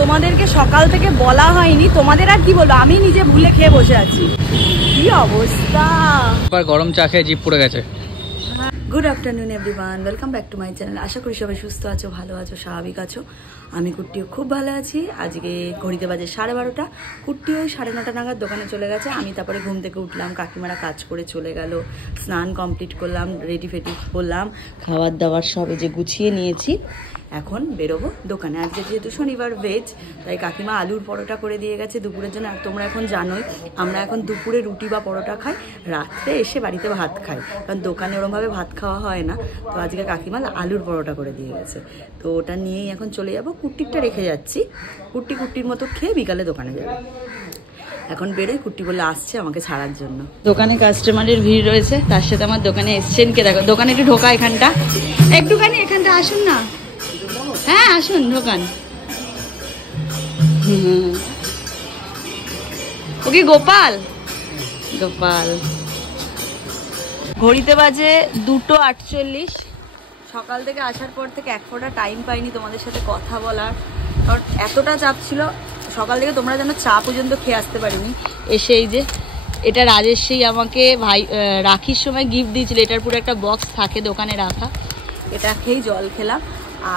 তোমাদেরকে সকাল থেকে বলা হয়নি, তোমাদের আর কি বলবো, আমি নিজে ভুলে খেয়ে বসে আছি। কি অবস্থা, গরম চা খেয়ে জিভ পুড়ে গেছে। Good afternoon everyone, welcome back to my channel. আশা করি সবাই সুস্থ আছো, ভালো আছো, স্বাভাবিক আছো। আমি কুট্টিও খুব ভালো আছি। আজকে ঘড়িতে বাজে 12:30, কুট্টিও 9:30 নাগাদ দোকানে চলে গেছে। আমি তারপরে ঘুম থেকে উঠলাম, কাকিমারা কাজ করে চলে গেল, স্নান কমপ্লিট করলাম, রেডি ফেডি করলাম, খাবার দাবার সব যে গুছিয়ে নিয়েছি। এখন বেরোবো দোকানে। আজকে যেহেতু শনিবার ভেজ, তাই কাকিমা আলুর পরোটা করে দিয়ে গেছে দুপুরের জন্য। আর তোমরা এখন জানোই আমরা এখন দুপুরে রুটি বা পরোটা খাই, রাত্রে এসে বাড়িতে ভাত খাই, কারণ দোকানে ওরমভাবে ভাত খাওয়া হয় না। তো আজকে কাকিমা আলুর পরোটা করে দিয়ে গেছে, তো ওটা নিয়েই এখন চলে যাবো। কুট্টিরটা রেখে যাচ্ছি, কুট্টির মতো খেয়ে বিকালে দোকানে যাবে। এখন বেরোয়, কুট্টি বলে আসছে আমাকে ছাড়ার জন্য। দোকানে কাস্টমারের ভিড় রয়েছে, তার সাথে আমার দোকানে এসছেন কে দেখো। দোকানে একটু ঢোকা, এখানটা একটুখানি, এখানটা আসুন না। হ্যাঁ আসুন, ঢোকান। ওকে গোপাল, গোপাল। ঘড়িতে বাজে 2:48। সকাল থেকে আসার পর থেকে এক ফোঁটা টাইম পাইনি তোমাদের সাথে কথা বলার, কারণ এতটা চাপ ছিল সকাল থেকে। তোমরা যেন চা পর্যন্ত খেয়ে আসতে পারিনি। এসে এই যে এটা রাজেশ সেই আমাকে ভাই রাখির সময় গিফট দিয়েছিল, এটার পুরো একটা বক্স থাকে দোকানে রাখা, এটা খেয়েই জল খেলাম।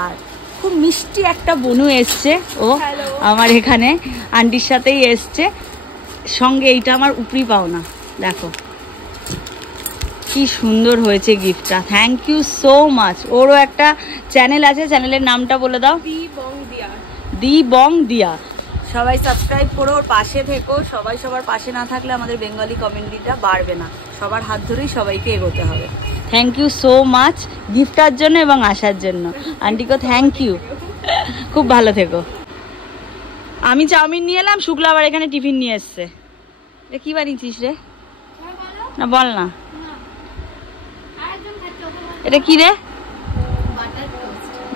আর খুব মিষ্টি একটা বনু এসছে, ও আমার এখানে আন্টির সাথেই এসছে সঙ্গে। এইটা আমার উপরি পাওনা, দেখো কি সুন্দর হয়েছে গিফটটা, থ্যাংক ইউ সো মাচ। ওরও একটা চ্যানেল আছে, চ্যানেলের নামটা বলে দাও। দি বং দিয়া। সবাই সাবস্ক্রাইব করো, ওর পাশে থেকো। সবাই সবার পাশে না থাকলে আমাদের বেঙ্গলি কমিউনিটিটা বাড়বে না। সবার হাত ধরেই সবাইকে এগোতে হবে। থ্যাংক ইউ সো মাচ গিফটার জন্য এবং আসার জন্য। আন্টিকে থ্যাংক ইউ, খুব ভালো থেকো। আমি চাউমিন নিয়ে এলাম, শুক্লা আবার এখানে টিফিন নিয়ে এসছে। এটা কি বানিয়েছিস রে? না বল না, এটা কি রে?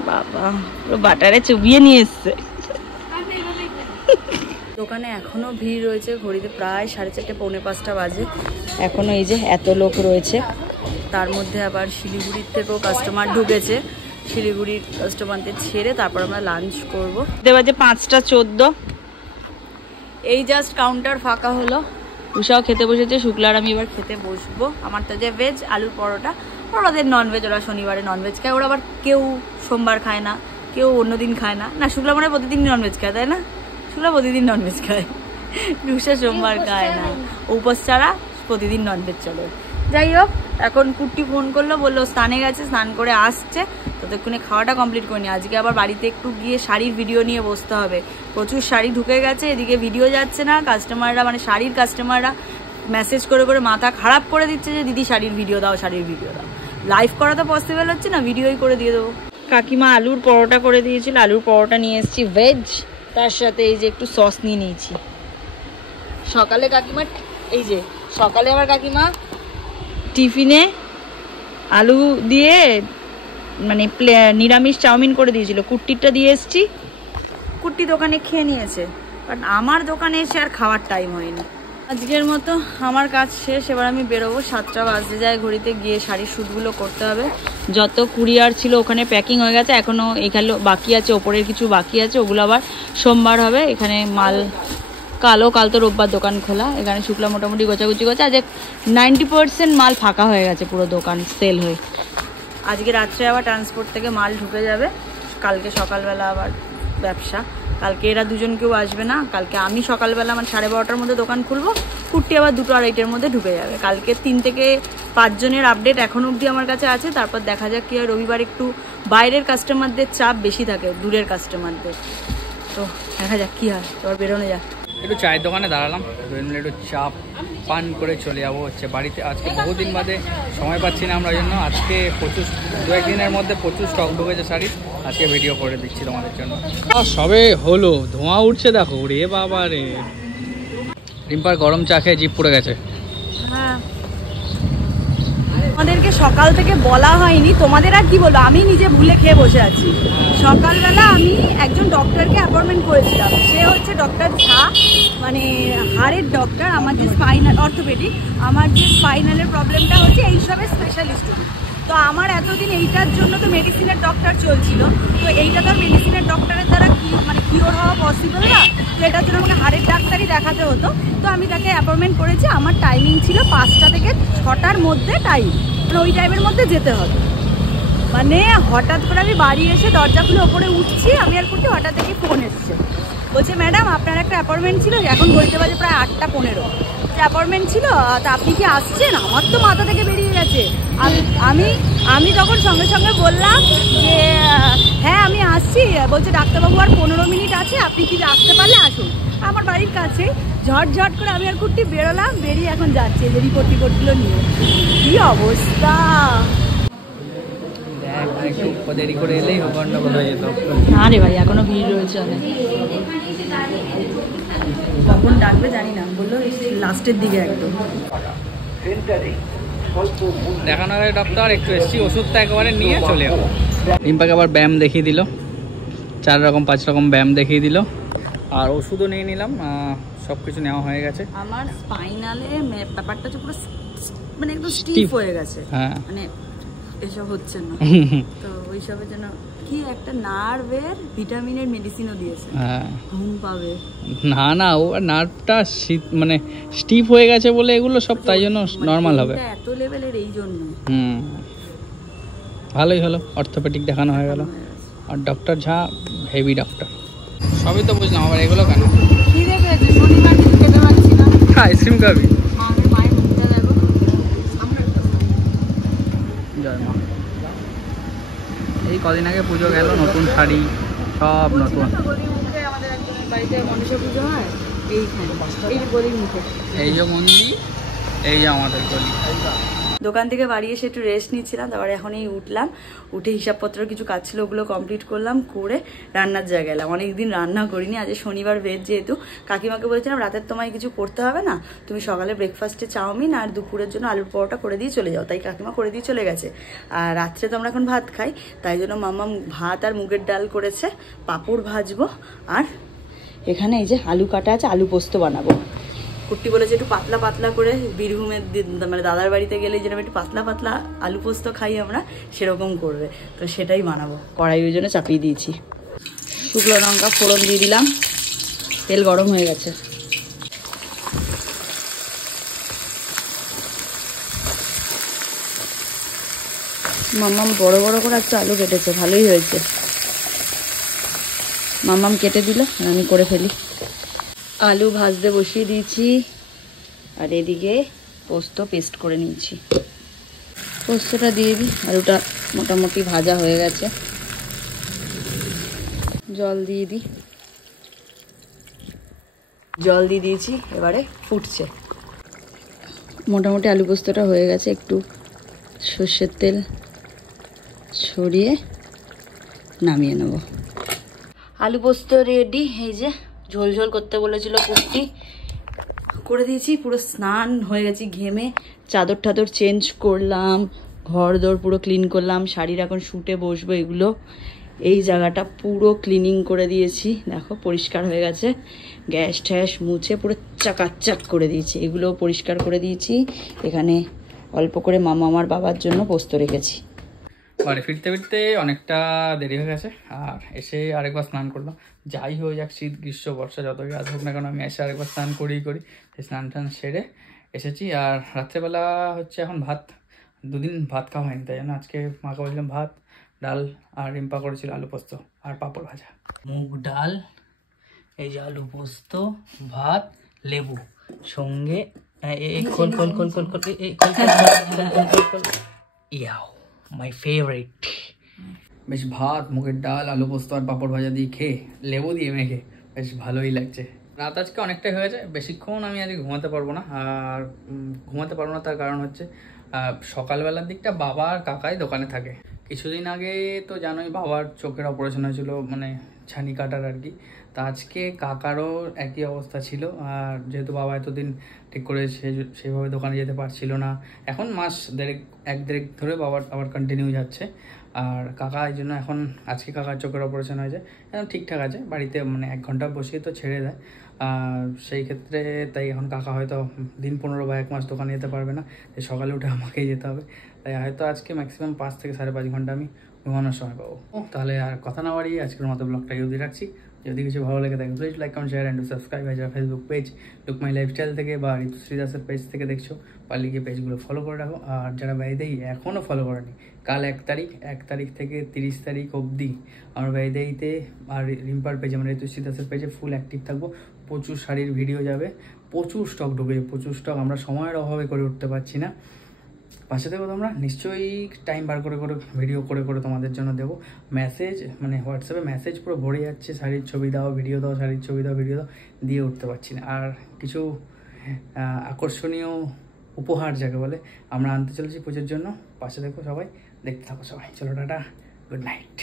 বাবা পুরো বাটারে চুবিয়ে নিয়ে এসছে। দোকানে এখনো ভিড় রয়েছে, ঘড়িতে প্রায় 4:30 পৌনে 5টা বাজে। এখনো এই যে এত লোক রয়েছে, তার মধ্যে আবার শিলিগুড়ির থেকেও কাস্টমার ঢুকেছে। শিলিগুড়ির কাস্টমারদের ছেড়ে তারপর আমরা লাঞ্চ করবো। বাজে 5:14। এই জাস্ট কাউন্টার ফাঁকা হলো, উষাও খেতে বসেছে, শুক্লার আমি এবার খেতে বসবো। আমার তো যে ভেজ আলুর পরোটা, ওদের ননভেজ, ওরা শনিবারে ননভেজ খায়। ওরা আবার কেউ সোমবার খায় না, কেউ অন্যদিন খায় না। না শুক্লা মানে প্রতিদিন ননভেজ খায়, তাই না? শুক্লা প্রতিদিন ননভেজ খায়, উষা সোমবার খায় না। উপোস ছাড়া প্রতিদিন ননভেজ চলে। যাই হোক, এখন কুট্টি ফোন করলো, বললো স্নানে গেছে, স্নান করে আসছে, ততক্ষণে খাওয়াটা কমপ্লিট করিনি। আজকে আবার বাড়িতে একটু গিয়ে শাড়ির ভিডিও নিয়ে বসতে হবে। প্রচুর শাড়ি ঢুকে গেছে, এদিকে ভিডিও যাচ্ছে না। কাস্টমাররা মানে শাড়ির কাস্টমাররা মেসেজ করে করে মাথা খারাপ করে দিচ্ছে যে দিদি শাড়ির ভিডিও দাও, শাড়ির ভিডিও দাও। লাইভ করা তো পসিবল হচ্ছে না, ভিডিওই করে দিয়ে দেবো। কাকিমা আলুর পরোটা করে দিয়েছিল, আলুর পরোটা নিয়ে এসেছি ভেজ, তার সাথে এই যে একটু সস নিয়ে নিয়েছি। সকালে কাকিমা এই যে সকালে আবার কাকিমা টিফিনে আলু দিয়ে মানে নিরামিষ চাউমিন করে দিয়েছিল, কুট্টিরটা দিয়ে এসছি। কুট্টি দোকানে খেয়ে নিয়েছে, কারণ আমার দোকানে এসে আর খাওয়ার টাইম হয়নি। আজকের মতো আমার কাজ শেষ, এবার আমি বেরোবো। 7টা বাজতে যায় ঘড়িতে, গিয়ে শাড়ির শ্যুটগুলো করতে হবে। যত কুরিয়ার ছিল ওখানে প্যাকিং হয়ে গেছে, এখনও এখানে বাকি আছে, ওপরের কিছু বাকি আছে, ওগুলো আবার সোমবার হবে। এখানে মাল কাল তো রোববার দোকান খোলা। এখানে শুক্লা মোটামুটি গোছাগুছি করছে। আজ 90% মাল ফাঁকা হয়ে গেছে, পুরো দোকান সেল হয়ে। আজকে রাত্রে আবার ট্রান্সপোর্ট থেকে মাল ঢুকে যাবে, কালকে সকালবেলা আবার ব্যবসা। কালকে এরা দুজন কেউ আসবে না, কালকে আমি সকালবেলা মানে 12:30টার মধ্যে দোকান খুলবো, কুট্টি আবার 2-2:30টার মধ্যে ঢুকে যাবে। কালকে 3 থেকে 5 জনের আপডেট এখন অবধি আমার কাছে আছে, তারপর দেখা যাক কি হয়। রবিবার একটু বাইরের কাস্টমারদের চাপ বেশি থাকে, দূরের কাস্টমারদের, তো দেখা যাক কি হয়। এবার বেরোনো যাক। একটু চায়ের দোকানে দাঁড়ালাম, একটু চা পান করে চলে যাবো হচ্ছে বাড়িতে। আজকে বহুদিন বাদে সময় পাচ্ছি না আমরা জন্য। আজকে প্রচুর 2-1 দিনের মধ্যে প্রচুর স্টক ঢুকেছে শাড়ি, আজকে ভিডিও করে দিচ্ছি তোমাদের জন্য। সবে হলো, ধোঁয়া উঠছে দেখো, রে বাবা রে। রিম্পার গরম চা খেয়ে জিভ পুড়ে গেছে। হ্যাঁ, আমাদেরকে সকাল থেকে বলা হয়নি, তোমাদের আর কি বলবো, আমি নিজে ভুলে খেয়ে বসে আছি। সকালবেলা আমি একজন ডক্টরকে অ্যাপয়েন্টমেন্ট করেছিলাম, সে হচ্ছে ডক্টর ঝা, মানে হাড়ের ডক্টর। আমার যে স্পাইনাল অর্থোপেডিক, আমার যে স্পাইনালের প্রবলেমটা হচ্ছে এইসবের স্পেশালিস্ট। তো আমার এতদিন এইটার জন্য তো মেডিসিনের ডক্টর চলছিল, তো এইটা তো মেডিসিনের ডক্টরের দ্বারা কি মানে কিওর হওয়া পসিবল না, তো এটার জন্য আমাকে হাড়ের ডাক্তারই দেখাতে হতো। তো আমি তাকে অ্যাপয়েন্টমেন্ট করেছি। আমার টাইমিং ছিল 5টা থেকে 6টার মধ্যে টাইম, মানে ওই টাইমের মধ্যে যেতে হবে। মানে হঠাৎ করে আমি বাড়ি এসে দরজা খুলে ওপরে উঠছি, আমি আর করছি, হঠাৎ থেকে ফোন এসছে, বলছে ম্যাডাম আপনার একটা অ্যাপয়েন্টমেন্ট ছিল, এখন ঘড়িতে বাজে প্রায় 8টা 15, যে অ্যাপয়েন্টমেন্ট ছিল তা আপনি কি আসছেন? আমার তো মাথা থেকে বেরিয়ে গেছে। আমি তখন সঙ্গে সঙ্গে বললাম যে হ্যাঁ আমি আসছি। বলছে ডাক্তারবাবু আর 15 মিনিট আছে, আপনি কি আসতে পারলে আসুন। আমার বাড়ির কাছে ঝটঝট করে আমি আর কুর্তি বেরোলাম, বেরিয়ে এখন যাচ্ছে যে রিপোর্টগুলো নিয়ে। কি অবস্থা! দেরি করে এলেই গন্ডগোল হয়ে যেত। না রে ভাই, এখনো ভিড় রয়েছে অনেক। কখন ডাকবে জানি না, বললো লাস্টের দিকে একদম। দেখানো হয় ডক্টর, একটু এসছি, ওষুধটা একেবারে নিয়ে চলে যাবো। রিম্পাকে আবার ব্যায়াম দেখিয়ে দিল, 4 রকম 5 রকম ব্যায়াম দেখিয়ে দিল, আর ওষুধও নিয়ে নিলাম। সব কিছু নেওয়া হয়ে গেছে। আমার স্পাইনালে ব্যাপারটা হচ্ছে পুরো মানে একদম স্টিফ হয়ে গেছে। হ্যাঁ, মানে এসব হচ্ছে না তো ওইসবের জন্য কি একটা নার্ভের ভিটামিনের মেডিসিনও দিয়েছে। হ্যাঁ, ঘুম পাবে না ও নার্ভটা মানে স্টিফ হয়ে গেছে বলে এগুলো সব, তাই জন্য নর্মাল হবে। এত লেভেলের এই জন্য। ভালোই হলো, অর্থোপেডিক দেখানো হয়ে গেল। আর ডক্টর ঝা হেভি ডক্টর। সবই তো বুঝলাম, আবার এগুলো কেন? খিদে পেয়েছে, শনিবার কিছু খেতে পারছি না। আইসক্রিম খাবি? মায়ের মুখটা দেখো। জয় মা। এই কদিন আগে পুজো গেল, নতুন শাড়ি সব নতুন। আমাদের একজনের বাড়িতে মনসা পুজো হয় এইখানে, এই গলির মুখে। এই যে মন্দির, এই যে আমাদের গলি। দোকান থেকে বাড়ি এসে একটু রেস্ট নিচ্ছিলাম, তারপরে এখন এই উঠলাম, উঠে হিসাবপত্র কিছু কাজ ছিল ওগুলো কমপ্লিট করলাম, করে রান্নার জায়গায় গেলাম। অনেকদিন রান্না করিনি, আজ শনিবার ভেজ যেহেতু। কাকিমাকে বলেছিলাম রাতের তোমায় কিছু করতে হবে না, তুমি সকালে ব্রেকফাস্টে চাউমিন আর দুপুরের জন্য আলুর পরোটা করে দিয়ে চলে যাও। তাই কাকিমা করে দিয়ে চলে গেছে। আর রাত্রে তো আমরা এখন ভাত খাই, তাই জন্য মাম্মা ভাত আর মুগের ডাল করেছে, পাঁপড় ভাজবো, আর এখানে এই যে আলু কাটা আছে, আলু পোস্ত বানাবো। কুট্টি বলেছে একটু পাতলা পাতলা করে, বীরভূমের মানে দাদার বাড়িতে গেলে যেরকম একটু পাতলা পাতলা আলু পোস্ত খাই আমরা, সেরকম করবে, তো সেটাই বানাবো। কড়াই ওই জন্য চাপিয়ে দিয়েছি। শুকনো লঙ্কা ফোড়ন দিয়ে দিলাম, তেল গরম হয়ে গেছে। মাম্মাম বড় বড় করে একটা আলু কেটেছে, ভালোই হয়েছে। মাম্মাম কেটে দিল, আমি করে ফেলি। আলু ভাজতে বসিয়ে দিয়েছি, আর এদিকে পোস্ত পেস্ট করে নিয়েছি। পোস্তটা দিয়ে দিই, আলুটা মোটামুটি ভাজা হয়ে গেছে। জল দিয়ে দিই, জল দিয়ে দিয়েছি, এবারে ফুটছে। মোটামুটি আলু পোস্তটা হয়ে গেছে, একটু সর্ষের তেল ছড়িয়ে নামিয়ে নেব। আলু পোস্ত রেডি। এই যে ঝোল ঝোল করতে বলেছিল কুট্টি, করে দিয়েছি। পুরো স্নান হয়ে গেছি ঘেমে, চাদর টাদর চেঞ্জ করলাম, ঘর দোর পুরো ক্লিন করলাম, শাড়ির এখন শুটে বসবো এগুলো। এই জায়গাটা পুরো ক্লিনিং করে দিয়েছি, দেখো পরিষ্কার হয়ে গেছে। গ্যাস ট্যাস মুছে পুরো চাকাচাক করে দিয়েছি, এগুলোও পরিষ্কার করে দিয়েছি। এখানে অল্প করে মামা আমার বাবার জন্য পোস্ত রেখেছি। বাড়ি ফিরতে ফিরতে অনেকটা দেরি হয়ে গেছে, আর এসে আরেকবার স্নান করলাম। যাই হয়ে যাক, শীত গ্রীষ্ম বর্ষা যতই রাত হোক না কেন, আমি এসে আরেকবার স্নান করি সেই স্নান টান সেরে এসেছি। আর রাত্রেবেলা হচ্ছে এখন ভাত, 2 দিন ভাত খাওয়া হয়নি, তাই জন্য আজকে মাকে বলছিলাম ভাত ডাল, আর রিম্পা করেছিল আলু পোস্ত আর পাঁপড় ভাজা। মুগ ডাল, এই যে আলু পোস্ত, ভাত, লেবু সঙ্গে ইয়াও মাই ফেভারিট। বেশ ভাত, মুগের ডাল, আলু পোস্ত আর পাঁপড় ভাজা দিয়ে খেয়ে, লেবু দিয়ে মেখে বেশ ভালোই লাগছে। রাত আজকে অনেকটাই হয়েছে, বেশিক্ষণ আমি আজকে ঘুমাতে পারবো না। আর ঘুমাতে পারবো না তার কারণ হচ্ছে সকালবেলার দিকটা বাবা আর কাকাই দোকানে থাকে। কিছুদিন আগে তো জানোই বাবার চোখের অপারেশন হয়েছিল, মানে ছানি কাটার আর কি। তা আজকে কাকারও একই অবস্থা ছিল। আর যেহেতু বাবা এতদিন ঠিক করে সেভাবে দোকানে যেতে পারছিল না, এখন মাস 1-1.5 ধরে বাবার আবার কন্টিনিউ যাচ্ছে। আর কাকা এই জন্য এখন আজকে কাকার চোখের অপারেশন হয়েছে, এখন ঠিকঠাক আছে, বাড়িতে মানে 1 ঘন্টা বসিয়ে তো ছেড়ে দেয়। সেই ক্ষেত্রে তাই এখন কাকা হয়তো দিন 15 বা 1 মাস দোকানে যেতে পারবে না, সকালে উঠে আমাকেই যেতে হবে। তাই হয়তো আজকে ম্যাক্সিমাম 5 থেকে 5.5 ঘন্টা আমি ঘুমানোর সময় পাবো। তাহলে আর কথা না বাড়িয়ে আজকের মতো ব্লগটা অবধি রাখছি। যদি কিছু ভালো লেগে থাকে please like, comment, share and subscribe. যারা Facebook page look my lifestyle থেকে বা ঋতুশ্রী দাসের পেজ থেকে দেখছো, পারলে গিয়ে পেজগুলো ফলো করে রাখো। আর যারা বাইদেই এখনও ফলো করেনি, কাল 1 তারিখ থেকে 30 তারিখ অবধি আমরা বাইদেইতে আর রিম্পার পেজে মানে ঋতুশ্রী দাসের পেজে ফুল অ্যাক্টিভ থাকবো। প্রচুর শাড়ির ভিডিও যাবে, প্রচুর স্টক ঢুকেছে, প্রচুর স্টক। আমরা সময়ের অভাবে করে উঠতে পারছি না। পাশে দেখো তোমরা নিশ্চয়ই টাইম বার করে ভিডিও করে তোমাদের জন্য দেবো। মেসেজ মানে হোয়াটসঅ্যাপে মেসেজ পুরো ভরে যাচ্ছে, শাড়ির ছবি দাও, ভিডিও দাও, শাড়ির ছবি দাও, ভিডিও দাও, দিয়ে উঠতে পারছি না। আর কিছু আকর্ষণীয় উপহার যাকে বলে আমরা আনতে চলেছি পুজোর জন্য। পাশে দেখো সবাই, দেখতে থাকো সবাই। চলো টাটা, গুড নাইট।